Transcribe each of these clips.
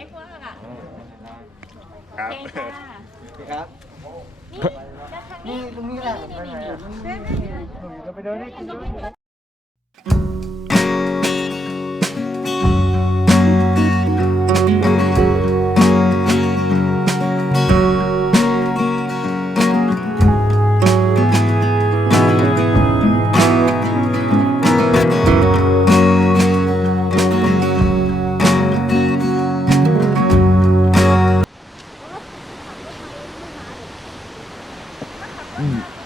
อ็กซ์เวอร์ค่ะครับโอเคค่ะครับนี่ด้านข้างนี้นี่ตรงนี้แหละนี่นี่นี่หนูเราไปเดินให้คุณดู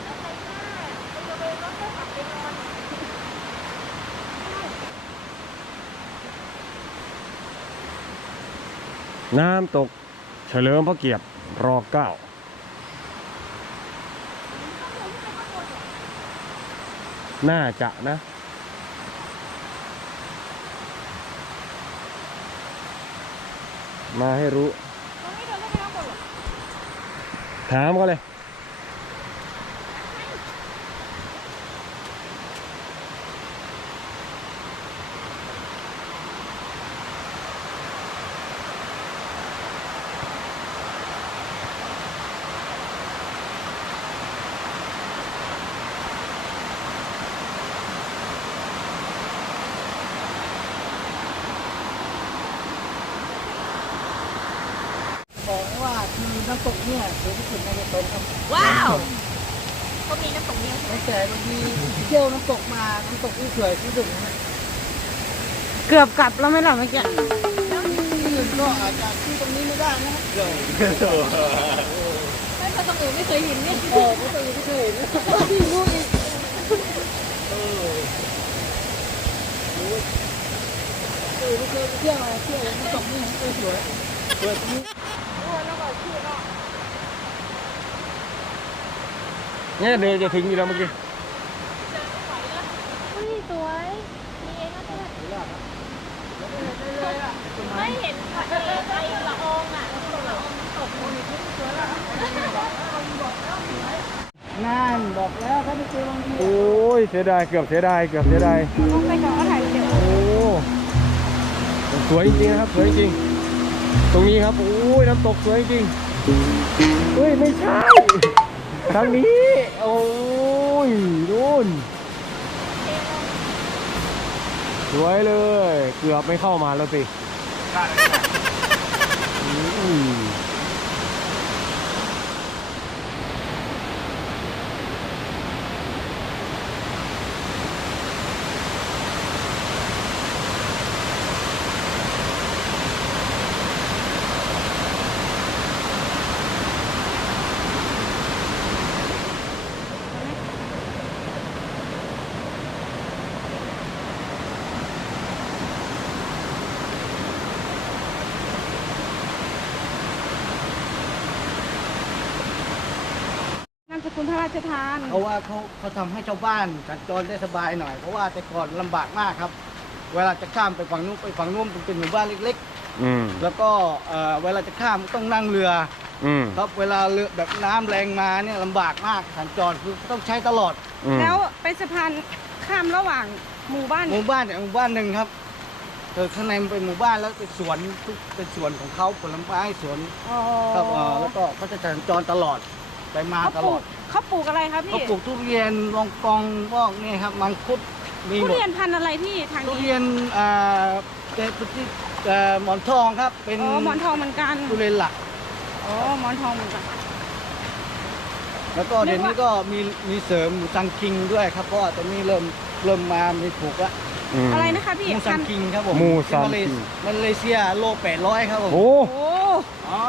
น้ำตกเฉลิมพระเกียรติรอเก้าน่าจะนะ มาให้รู้ ถามก็เลย น้ำตกเนี่ยเดี๋ยวที่สุดในโลกครับว้าวเขามีน้ำตกเดียวใช่ไหมตั้งแต่บางทีเที่ยวน้ำตกมา น้ำตกที่สวยที่สุดนะเกือบกลับแล้วไหม่ล่ะเมื่อกี้ที่อื่นก็อาจจะที่ตรงนี้ไม่ได้นะเดี๋ยวไม่เคยตรงอื่นไม่เคยเห็นเนี่ยเออไม่เคยไม่เคยเห็นที่รู้อีกเออโอ้ยเออไม่เคยไปเที่ยวอะไรเที่ยวน้ำตกนี่สวยสวยสวยตรงนี้เนี่ยเดินจะถึงอยู่แล้วเมื่อกี้อุ้ยสวยมีเองก็ได้ไม่เห็นค่ะไอ้ไอ้ละอองอะละอองตกนั่นบอกแล้วถ้าไม่เจอบางทีโอ้ยเสียดายเกือบเสียดายเกือบเสียดายต้องไปก่อนก็ถ่ายเดี๋ยวโอ้สวยจริงๆนะครับสวยจริง ตรงนี้ครับโอ้ยน้ำตกสวยจริงเฮ้ยไม่ใช่ ทางนี้ โอ้ยนู่นสวยเลย เกือบไม่เข้ามาแล้วสิ อืม นามสกุลพระราชทาน เพราะว่าเขาเขาทำให้ชาวบ้านสัญจรได้สบายหน่อย เพราะว่าแต่ก่อนลำบากมากครับ เวลาจะข้ามไปฝั่งนู้นไปฝั่งนู้นเป็นหมู่บ้านเล็ก อืมๆ แล้วก็เอ่อเวลาจะข้ามต้องนั่งเรือ อืมครับเวลาเรือแบบน้ำแรงมาเนี่ยลำบากมากสัญจรคือต้องใช้ตลอดอืมแล้วเป็นสะพานข้ามระหว่างหมู่บ้านหมู่บ้านเนี่ยหมู่บ้านหนึ่งครับเออข้างในมันเป็นหมู่บ้านแล้วเป็นสวนทุกเป็นสวนของเขาผลไม้สวนอ๋อครับเอ่อแล้วก็เขาจะสัญจรตลอด ไปมาเขาตปลลูอกดเขาปลูกอะไรครับเขาพี่ปลูกทุเรียนลองกองพวกนี่ครับมังคุดมีหทุมดเรียนพันธุ์อะไรพี่ทางทุนี้เรียนอ่าเป็นที่เอ่อหมอนทองครับเป็นอ๋อหมอนทองเหมือนกันทุเรียนหลัก อ๋อหมอนทองเหมือนกัน แล้วก็เดี๋ยวนี้ก็มีมีเสริมหมูซังคิงด้วยครับเพราะว่าตอนนี้เริ่มเริ่มมามีปลูกละม อะไรนะคะพี่หมูซัพังนธุ์คิงครับผมหมูซังที่มาเลคิงมาเลเซียโลแปดร้อยครับผมโอ้โอ้อ๋อ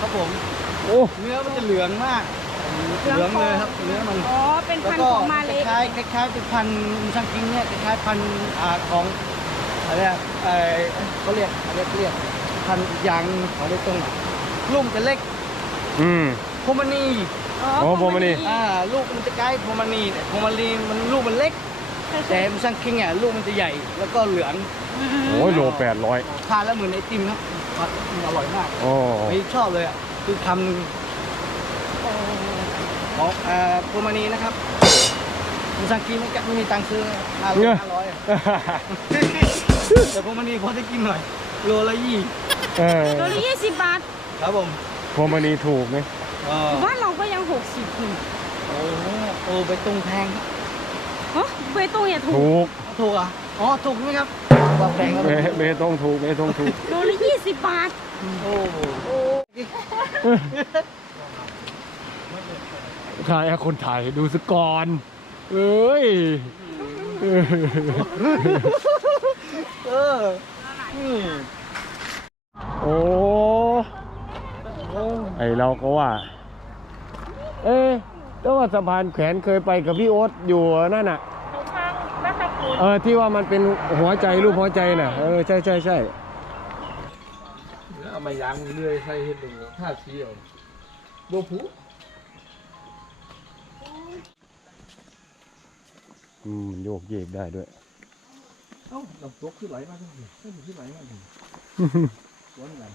ครับผมโอ้เนื้อมันจะเหลืองมาก เหลืองเลยครับเนื้อมันอ๋อเป็นแล้วพันธุ์ก็ของมาเลคล้ายๆคล้ายๆเป็นพันธุ์หมูซังคิงเนี่ยคล้ายๆพันธุ์อ่าของอะไรอะเอ่อเขาเรียกเขาเรียกเรียกพันธุ์อีกอย่างหนึ่งเขาเรียกตรงไหนลูกมันจะเล็ก อืมโพมานีอ๋อโอ้พวงมณีอ่าลูกมันจะใกล้โพมานีเนี่ยโพมานีมันลูกมันเล็กแต่หมูซังคิงอะลูกมันจะใหญ่แล้วก็เหลืองโอ้ยโลแปดร้อยทานแล้วเหมือนไอติมครับมันอร่อยมากโอ้ไม่ชอบเลยอะ คือคำหนึ่งของเอ่อโพมานีนะครับมูซังกีไม่กะไม่มีตังค์ซื้อห้าร้อยห้าร้อยแต่โพมานีพอได้กินหน่อย โลละยี่เออตัวละยี่สิบบาท ครับผมพวงมณีถูกไหมเออบ้านเราก็ยังหกสิบอยู่โอ้โหโอ้ไปตรงแพงครับฮะเบตงเนี่ยถูกถูก ถูกเหรอะอ๋อ ถูกไหมครับ ว่าแพงครับเบเบต้องถูกเบต้องถูกตัวละยี่สิบบาท โอ้โหถ่ายให้คนถ่ายดูสก่อน เอ้ย เออเอออืมโอ้ไอเราก็ว่า เอ๊ะแล้วว่าสะพานแขวนเคยไปกับพี่โอ๊ตอยู่นั่นน่ะ เออที่ว่ามันเป็นหัวใจรูปหัวใจน่ะเออใช่ใช่ใช่เอามายางเรื่อยใส่เห็ดดูท่าชี้เอาบัวผูอืมโยกเยกได้ด้วยเอ้าลำตกขึ้นไหลมาทั้งทีขึ้นขึ้นไหลมาทั้งทีสวนกัน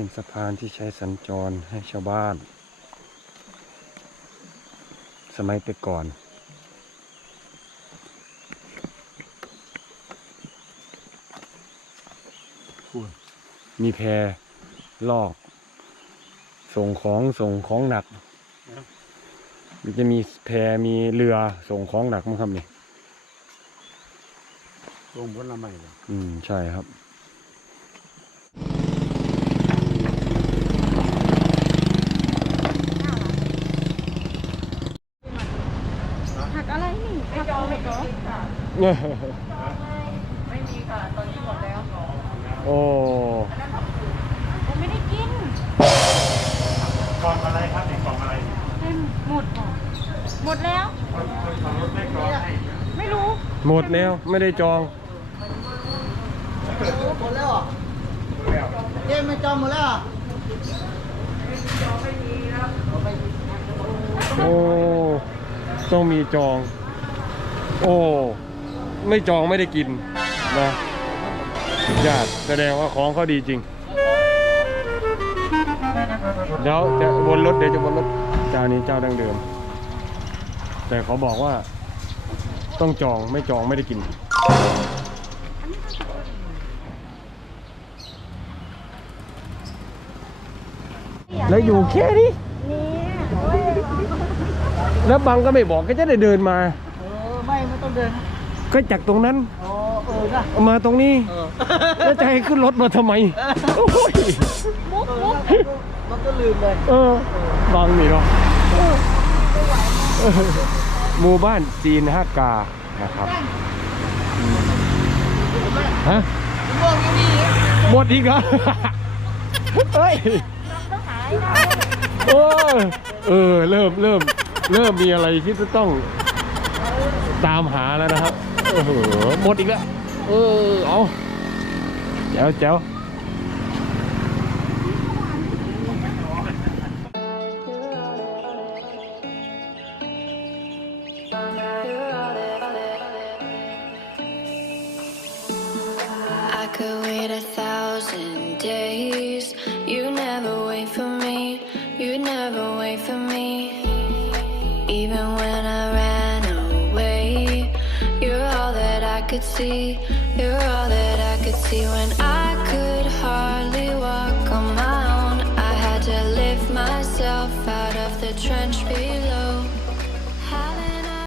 เป็นสะพานที่ใช้สัญจรให้ชาวบ้าน สมัยแต่ก่อนมีแพลอก ส่งของส่งของหนัก มันจะมีแพมีเรือส่งของหนักมั้งครับนี่ลงบนละไม่เลยอืม ใช่ครับ ผักอะไรนี่ผักโอเมก้าไม่มีค่ะ ตอนนี้หมดแล้วโอ้ผมไม่ได้กินกล่องอะไรครับเนี่ยกล่องอะไรให้หมดก่อนหมดแล้วขับรถไม่กรองให้ไม่รู้ หมดแล้วไม่ได้จองหมดแล้วเหรอเกมไม่จอมหมดแล้วเหรอโอ้ ต้องมีจอง โอ้ไม่จองไม่ได้กินนะสุดยอดแสดงว่าของเขาดีจริงเดี๋ยวจะวนรถเดี๋ยวจะวนรถเจ้านี้เจ้าดังเดิม แต่เขาบอกว่า ต้องจองไม่จองไม่ได้กิน แล้วอยู่แค่นี้ แล้วบังก็ไม่บอกก็จะได้เดินมา เออไม่ไม่ต้องเดินนะก็จากตรงนั้นอ๋อเออนะมาตรงนี้ เออแล้วจะให้ขึ้นรถมาทำไมโอ้ยมุกมุกมันก็ลืมเลยเออ บังนี่เนาะเออหมู่บ้านจีนฮักกานะครับฮะม่วงอยู่นี่หมดอีกเหรอ เฮ้ยเออเออ เริ่มเริ่ม เริ่มมีอะไรที่จะต้องตามหาแล้วนะครับโอ้โหหมดอีกแล้ว เออ เอาแจ๋วแจ๋ว Even when I ran away, you're all that I could see. You're all that I could see when I